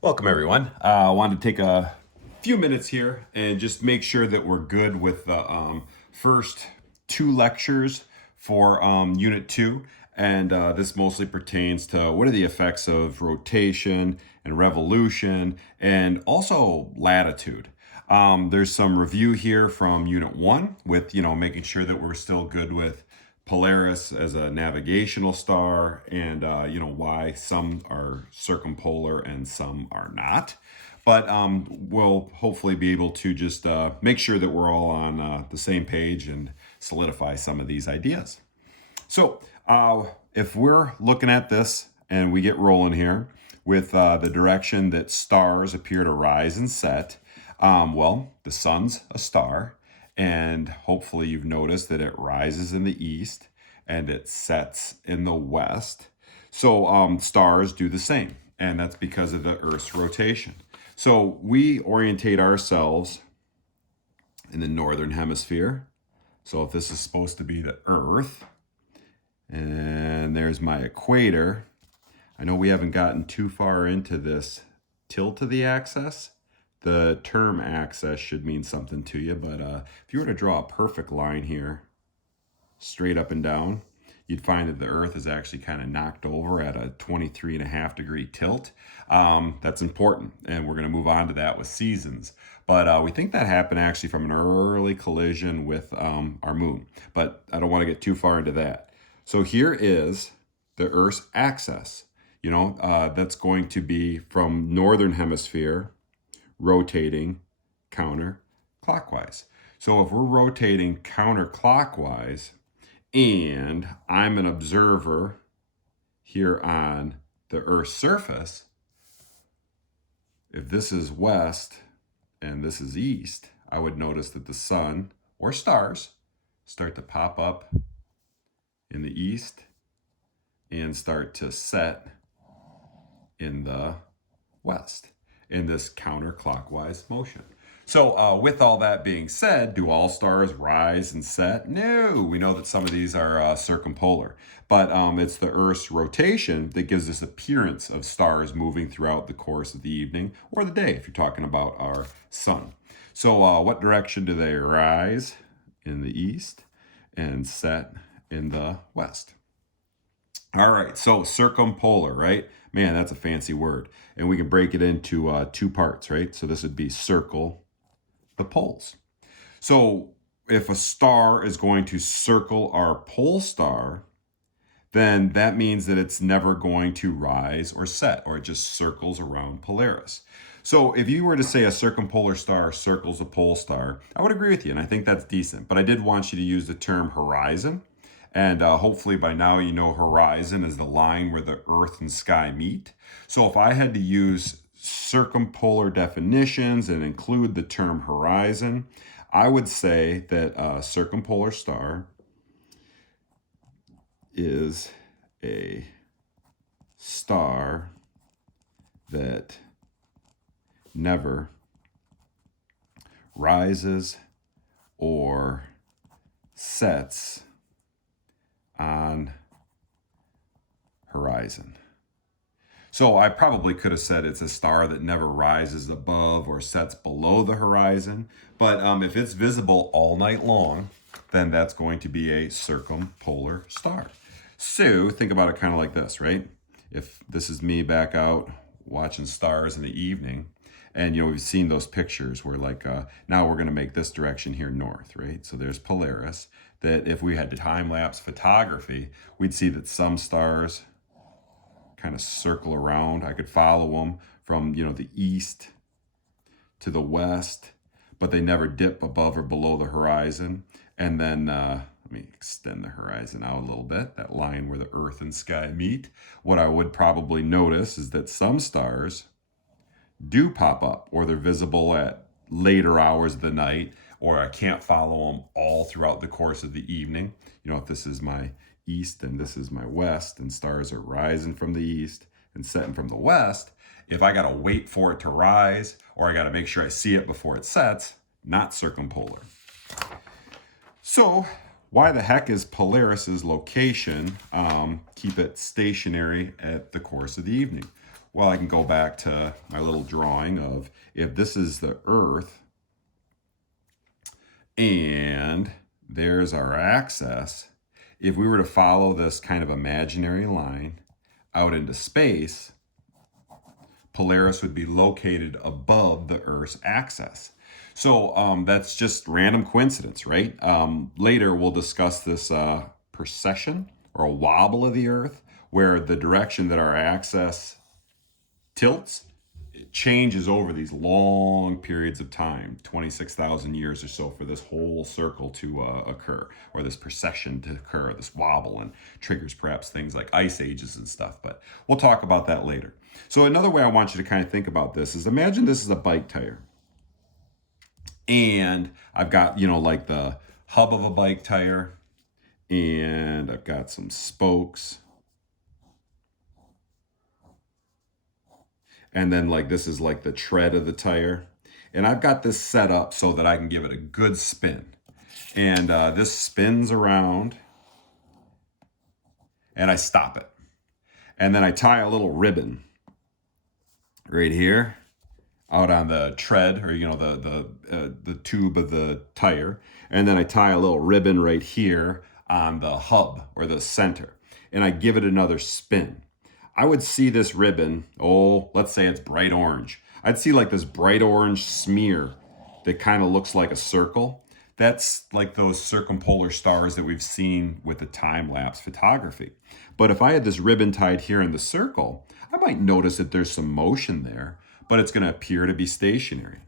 Welcome, everyone. I wanted to take a few minutes here and just make sure that we're good with the first two lectures for Unit 2. And this mostly pertains to what are the effects of rotation and revolution and also latitude. There's some review here from Unit 1 with, making sure that we're still good with Polaris as a navigational star, and why some are circumpolar and some are not. But we'll hopefully be able to just make sure that we're all on the same page and solidify some of these ideas. So if we're looking at this and we get rolling here with the direction that stars appear to rise and set, well, the sun's a star, and hopefully you've noticed that it rises in the east and it sets in the west. So stars do the same, and that's because of the Earth's rotation. So we orientate ourselves in the northern hemisphere. So if this is supposed to be the Earth, and there's my equator. I know we haven't gotten too far into this tilt of the axis. The term axis should mean something to you, but if you were to draw a perfect line here, straight up and down, you'd find that the Earth is actually kind of knocked over at a 23.5-degree tilt. That's important, and we're going to move on to that with seasons. But we think that happened actually from an early collision with our moon. But I don't want to get too far into that. So here is the Earth's axis. That's going to be from northern hemisphere rotating counterclockwise. So if we're rotating counterclockwise and I'm an observer here on the Earth's surface, if this is west and this is east, I would notice that the sun or stars start to pop up in the east and start to set in the west in this counterclockwise motion. So with all that being said, do all stars rise and set? No, we know that some of these are circumpolar, but it's the Earth's rotation that gives this appearance of stars moving throughout the course of the evening or the day if you're talking about our sun. So what direction do they rise? In the east and set in the west. All right, so circumpolar, right? Man, that's a fancy word. And we can break it into two parts, right? So this would be circle the poles. So if a star is going to circle our pole star, then that means that it's never going to rise or set, or it just circles around Polaris. So if you were to say a circumpolar star circles a pole star, I would agree with you, and I think that's decent. But I did want you to use the term horizon. And hopefully by now you know horizon is the line where the earth and sky meet. So if I had to use circumpolar definitions and include the term horizon, I would say that a circumpolar star is a star that never rises or sets on horizon. So I probably could have said it's a star that never rises above or sets below the horizon, but if it's visible all night long, then that's going to be a circumpolar star. So think about it kind of like this, right? If this is me back out watching stars in the evening, and we've seen those pictures where now we're going to make this direction here north, right? So there's Polaris, that if we had time-lapse photography, we'd see that some stars kind of circle around. I could follow them from the east to the west, but they never dip above or below the horizon. And then let me extend the horizon out a little bit, that line where the earth and sky meet. What I would probably notice is that some stars do pop up, or they're visible at later hours of the night, or I can't follow them all throughout the course of the evening. If this is my east and this is my west, and stars are rising from the east and setting from the west, if I got to wait for it to rise, or I got to make sure I see it before it sets, not circumpolar. So why the heck is Polaris's location keep it stationary at the course of the evening? Well, I can go back to my little drawing of if this is the Earth and there's our axis. If we were to follow this kind of imaginary line out into space, Polaris would be located above the Earth's axis. So that's just random coincidence, right? Later, we'll discuss this precession or a wobble of the Earth, where the direction that our axis tilts, it changes over these long periods of time, 26,000 years or so for this whole circle to occur, or this precession to occur, this wobble, and triggers perhaps things like ice ages and stuff. But we'll talk about that later. So another way I want you to kind of think about this is imagine this is a bike tire. And I've got, like the hub of a bike tire, and I've got some spokes. And then like this is like the tread of the tire. And I've got this set up so that I can give it a good spin. And this spins around and I stop it. And then I tie a little ribbon right here out on the tread, or the tube of the tire, and then I tie a little ribbon right here on the hub or the center, and I give it another spin. I would see this ribbon, let's say it's bright orange. I'd see like this bright orange smear that kind of looks like a circle. That's like those circumpolar stars that we've seen with the time-lapse photography. But if I had this ribbon tied here in the circle, I might notice that there's some motion there, but it's going to appear to be stationary.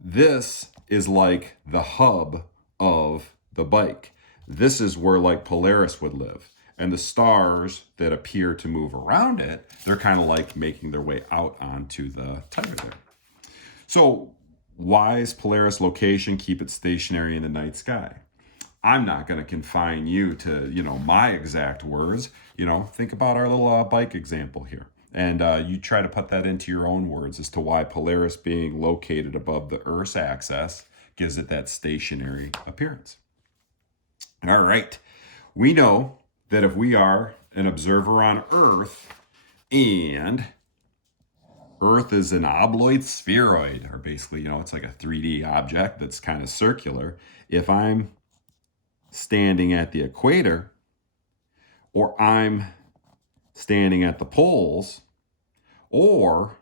This is like the hub of the bike. This is where like Polaris would live. And the stars that appear to move around it, they're kind of like making their way out onto the tire there. So why is Polaris location keep it stationary in the night sky? I'm not going to confine you to, my exact words. Think about our little bike example here. And you try to put that into your own words as to why Polaris being located above the Earth's axis gives it that stationary appearance. All right. We know that if we are an observer on Earth and Earth is an obloid spheroid, or basically, it's like a 3D object that's kind of circular. If I'm standing at the equator, or I'm standing at the poles, or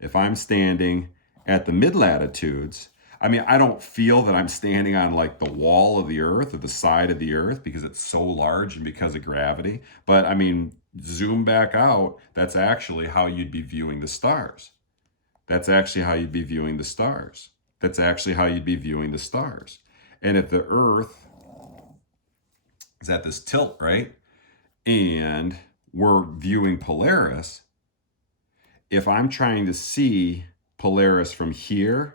if I'm standing at the mid-latitudes, I don't feel that I'm standing on like the wall of the Earth or the side of the Earth because it's so large and because of gravity. But zoom back out, that's actually how you'd be viewing the stars. That's actually how you'd be viewing the stars. That's actually how you'd be viewing the stars. And if the Earth is at this tilt, right? And we're viewing Polaris, if I'm trying to see Polaris from here,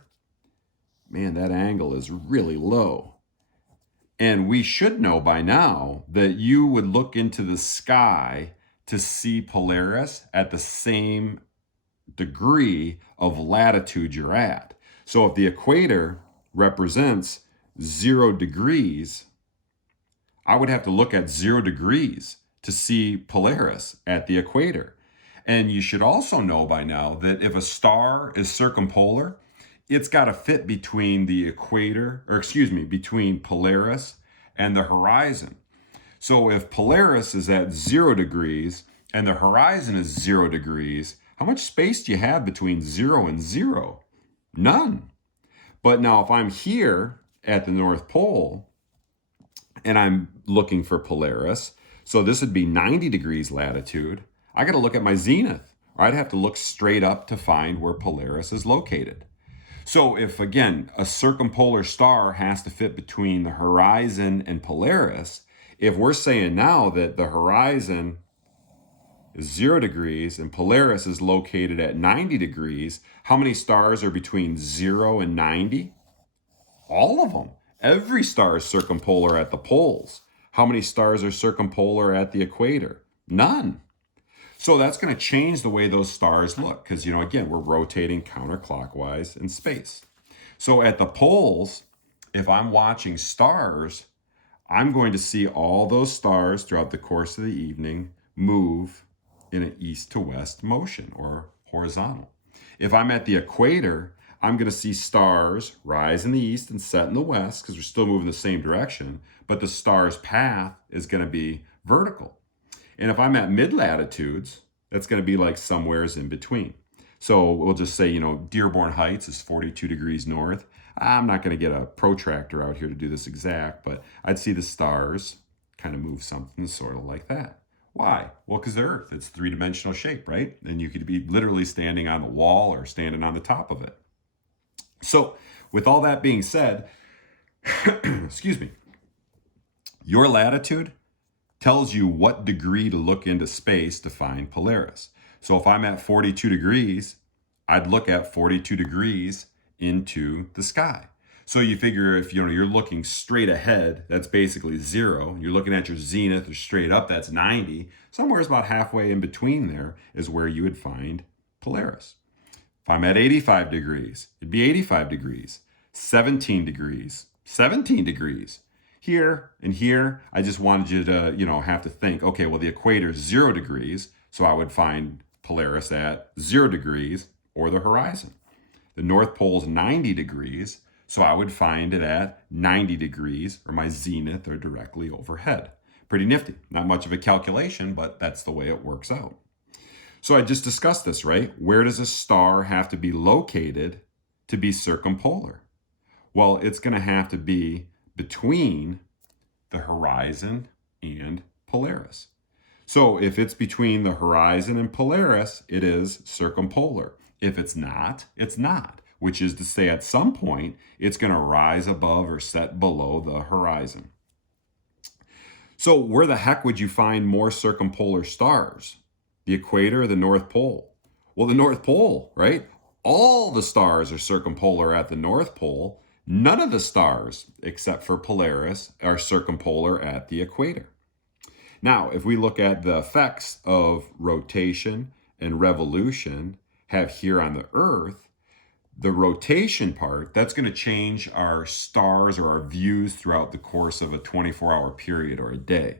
man, that angle is really low. And we should know by now that you would look into the sky to see Polaris at the same degree of latitude you're at. So if the equator represents 0 degrees, I would have to look at 0 degrees to see Polaris at the equator. And you should also know by now that if a star is circumpolar, it's got to fit between the equator, between Polaris and the horizon. So if Polaris is at 0 degrees and the horizon is 0 degrees, how much space do you have between 0 and 0? None. But now if I'm here at the North Pole and I'm looking for Polaris, so this would be 90 degrees latitude, I got to look at my zenith, or I'd have to look straight up to find where Polaris is located. So if, again, a circumpolar star has to fit between the horizon and Polaris, if we're saying now that the horizon is 0 degrees and Polaris is located at 90 degrees, how many stars are between 0 and 90? All of them. Every star is circumpolar at the poles. How many stars are circumpolar at the equator? None. So that's going to change the way those stars look because, again, we're rotating counterclockwise in space. So at the poles, if I'm watching stars, I'm going to see all those stars throughout the course of the evening move in an east to west motion, or horizontal. If I'm at the equator, I'm going to see stars rise in the east and set in the west because we're still moving the same direction, but the star's path is going to be vertical. And if I'm at mid-latitudes, that's going to be like somewheres in between. So we'll just say, Dearborn Heights is 42 degrees north. I'm not going to get a protractor out here to do this exact, but I'd see the stars kind of move something sort of like that. Why? Well, because the Earth, it's three-dimensional shape, right? And you could be literally standing on the wall or standing on the top of it. So with all that being said, excuse me, your latitude tells you what degree to look into space to find Polaris. So if I'm at 42 degrees, I'd look at 42 degrees into the sky. So you figure if you're looking straight ahead, that's basically 0. You're looking at your zenith or straight up, that's 90. Somewhere about halfway in between there is where you would find Polaris. If I'm at 85 degrees, it'd be 85 degrees, 17 degrees, 17 degrees. Here and here, I just wanted you to, have to think, okay, well, the equator is 0 degrees, so I would find Polaris at 0 degrees or the horizon. The North Pole is 90 degrees, so I would find it at 90 degrees or my zenith or directly overhead. Pretty nifty. Not much of a calculation, but that's the way it works out. So I just discussed this, right? Where does a star have to be located to be circumpolar? Well, it's going to have to be between the horizon and Polaris. So if it's between the horizon and Polaris, it is circumpolar. If it's not, it's not, which is to say at some point, it's going to rise above or set below the horizon. So where the heck would you find more circumpolar stars? The equator or the North Pole? Well, the North Pole, right? All the stars are circumpolar at the North Pole. None of the stars, except for Polaris, are circumpolar at the equator. Now, if we look at the effects of rotation and revolution have here on the Earth, the rotation part, that's going to change our stars or our views throughout the course of a 24-hour period or a day.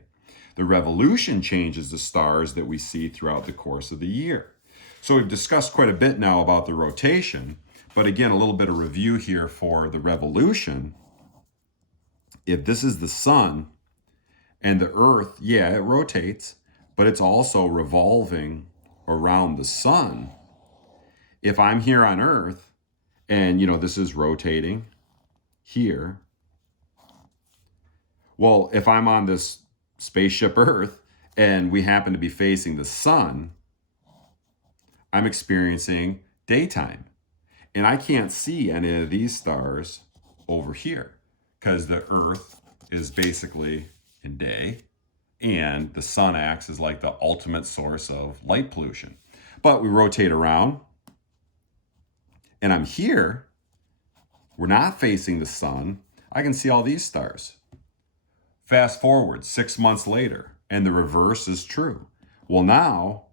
The revolution changes the stars that we see throughout the course of the year. So we've discussed quite a bit now about the rotation, but again, a little bit of review here for the revolution. If this is the sun and the Earth, yeah, it rotates, but it's also revolving around the sun. If I'm here on Earth and, this is rotating here, well, if I'm on this spaceship Earth and we happen to be facing the sun, I'm experiencing daytime. And I can't see any of these stars over here because the Earth is basically in day and the sun acts as like the ultimate source of light pollution. But we rotate around and I'm here. We're not facing the sun. I can see all these stars. Fast forward 6 months later and the reverse is true. Well, now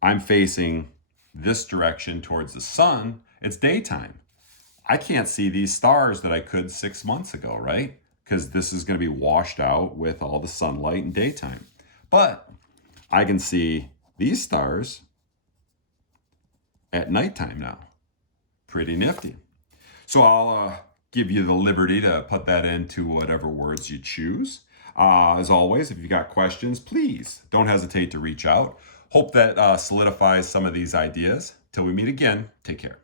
I'm facing this direction towards the sun. It's daytime. I can't see these stars that I could 6 months ago, right? Because this is going to be washed out with all the sunlight in daytime. But I can see these stars at nighttime now. Pretty nifty. So I'll give you the liberty to put that into whatever words you choose. As always, if you've got questions, please don't hesitate to reach out. Hope that solidifies some of these ideas. Till we meet again, take care.